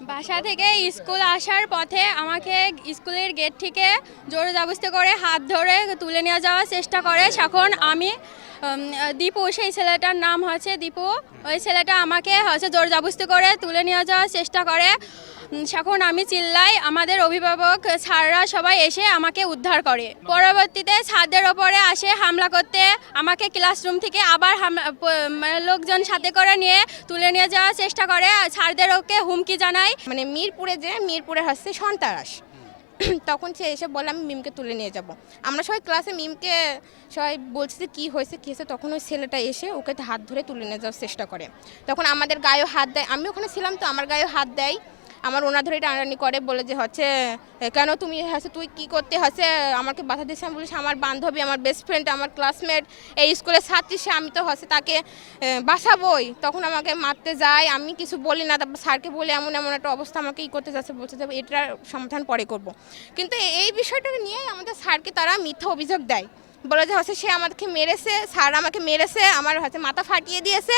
বাসা থেকে স্কুল আসার পথে আমাকে স্কুলের গেট থেকে জোর জবস্তি করে হাত ধরে তুলে নিয়ে যাওয়ার চেষ্টা করে। তখন আমি দীপু, সেই ছেলেটার নাম হচ্ছে দীপু। ওই ছেলেটা আমাকে হচ্ছে জোর জবস্তি করে তুলে নিয়ে যাওয়ার চেষ্টা করে। এখন আমি চিল্লাই, আমাদের অভিভাবক স্যাররা সবাই এসে আমাকে উদ্ধার করে। পরবর্তীতে ছাদের ওপরে আসে হামলা করতে, আমাকে ক্লাসরুম থেকে আবার লোকজন সাথে করে নিয়ে তুলে নিয়ে যাওয়ার চেষ্টা করে। স্যারদের ওকে হুমকি জানায় মানে মিরপুরে যে, মিরপুরে হচ্ছে সন্তারাস। তখন সে এসে বলে, আমি মিমকে তুলে নিয়ে যাব। আমরা সবাই ক্লাসে মিমকে সবাই বলছি যে, কী হয়েছে কী হয়েছে? তখন ওই ছেলেটা এসে ওকে হাত ধরে তুলে নিয়ে যাওয়ার চেষ্টা করে। তখন আমাদের গায়েও হাত দেয় আমি ওখানে ছিলাম তো, আমার গায়েও হাত দেয়। আমার ওনা ধরে টানাটানি করে বলে যে হচ্ছে কেন তুমি হচ্ছে তুই কি করতে হচ্ছে? আমাকে বাধা দিচ্ছে আমি বলিস আমার বান্ধবী আমার বেস্ট ফ্রেন্ড আমার ক্লাসমেট এই স্কুলের ছাত্রী সে আমি তো হচ্ছে তাকে এ, বাঁচাবোই। তখন আমাকে মারতে যায়। আমি কিছু বলি না তারপর স্যারকে বলে এমন এমন একটা অবস্থা আমাকে ই করতে যাচ্ছে। বলছে যে এটার সমাধান পরে করব। কিন্তু এই বিষয়টাকে নিয়ে আমাদের স্যারকে তারা মিথ্যা অভিযোগ দেয়। বলে যে হচ্ছে সে আমাকে মেরেছে স্যার আমাকে মেরেছে আমার হচ্ছে মাথা ফাটিয়ে দিয়েছে।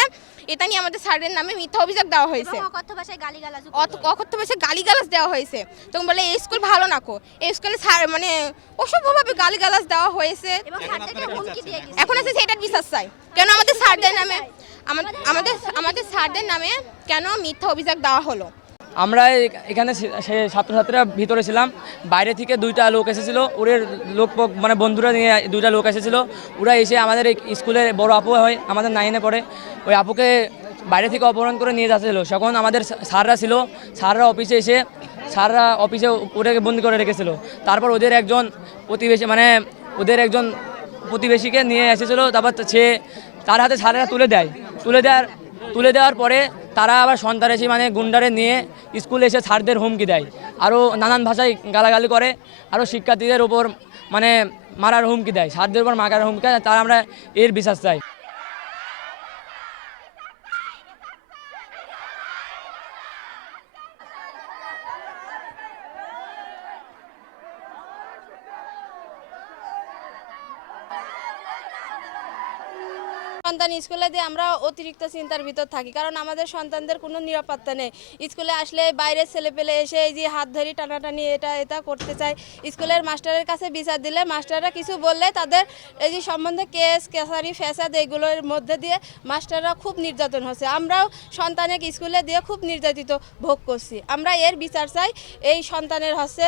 এটা নিয়ে আমাদের স্যারের নামে মিথ্যা অভিযোগ দেওয়া হয়েছে। অকথ্য ভাষায় গালিগালাজ অত অকথ্য ভাষায় গালিগালাজ দেওয়া হয়েছে। তখন বলে এই স্কুল ভালো না কো। এই স্কুলে স্যার মানে অসভ্যভাবে গালিগালাজ দেওয়া হয়েছে। এখন আছে সেটার বিশ্বাস চাই। কেন আমাদের স্যারদের নামে আমা- আমাদের আমাদের স্যারদের নামে কেন মিথ্যা অভিযোগ দেওয়া হলো? আমরা এখানে ছাত্রছাত্রীরা ভিতরে ছিলাম, বাইরে থেকে দুইটা লোক এসেছিল ওদের লোক মানে বন্ধুরা নিয়ে দুইটা লোক এসেছিল, ওরা এসে আমাদের স্কুলের বড় আপু হয়, আমাদের নাইনে পড়ে, ওই আপুকে বাইরে থেকে অপহরণ করে নিয়ে যাচ্ছিল। তখন আমাদের স্যার- স্যাররা ছিল, স্যাররা অফিসে এসে, স্যাররা অফিসে ওটাকে বন্দি করে রেখেছিল। তারপর ওদের একজন প্রতিবেশী মানে ওদের একজন প্রতিবেশীকে নিয়ে এসেছিল, তারপর সে তার হাতে স্যারেরা তুলে দেয়। তুলে দেওয়ার তুলে দেওয়ার পরে তারা আবার সন্ত্রাসী মানে গুন্ডারে নিয়ে স্কুলে এসে স্যারদের হুমকি দেয়। আরও নানান ভাষায় গালাগালি করে, আরও শিক্ষার্থীদের ওপর মানে মারার হুমকি দেয়, স্যারদের উপর মারার হুমকি দেয়, তারা আমরা এর বিশ্বাস চাই। সন্তান স্কুলে দিয়ে আমরা অতিরিক্ত চিন্তার ভিতর থাকি, কারণ আমাদের সন্তানদের কোনো নিরাপত্তা নেই। স্কুলে আসলে বাইরের ছেলে পেলে এসে এই যে হাত ধরি টানাটানি এটা এটা করতে চায়। স্কুলের মাস্টারের কাছে বিচার দিলে মাস্টাররা কিছু বললে তাদের এই যে সম্বন্ধে কেস, কেসারি ফ্যাসাদ এইগুলোর মধ্যে দিয়ে মাস্টাররা খুব নির্যাতন হচ্ছে। আমরাও সন্তানের স্কুলে দিয়ে খুব নির্যাতিত ভোগ করছি। আমরা এর বিচার চাই, এই সন্তানের হচ্ছে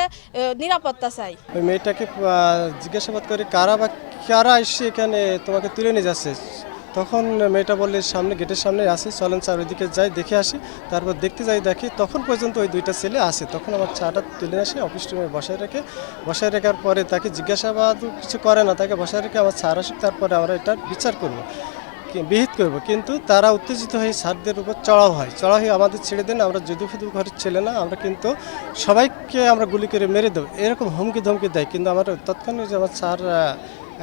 নিরাপত্তা চাই। মেয়েটাকে জিজ্ঞাসাবাদ করে, কারা বা, কারা এসে এখানে তোমাকে তুলে নিয়ে যাচ্ছে? তখন মেয়েটা বললে সামনে গেটের সামনে আসে চলেন স্যার ওইদিকে যাই দেখে আসি। তারপর দেখতে যাই দেখি তখন পর্যন্ত ওই দুইটা ছেলে আসে তখন আমার চাটা তুলে আসে অফিস রুমে বসায় রেখে বসায় রাখার পরে তাকে জিজ্ঞাসাবাদ কিছু করে না তাকে বসায় রেখে আমার স্যার আসুক তারপরে আমরা এটা বিচার করব বিহিত করব। কিন্তু তারা উত্তেজিত হয়ে স্যারদের উপর চড়াও হয় চড়াও হয়ে আমাদের ছেড়ে দেন আমরা যদু ফুদু ঘরের ছেলে না আমরা কিন্তু সবাইকে আমরা গুলি করে মেরে দেবো এরকম হুমকি ধমকি দেয়। কিন্তু আমার তৎক্ষণাৎ যে আমার স্যার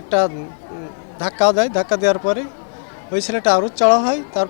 একটা উম, ধাক্কাও দেয় ধাক্কা দেওয়ার পরে ওই ছেলেটা আরও চড়া হয় তার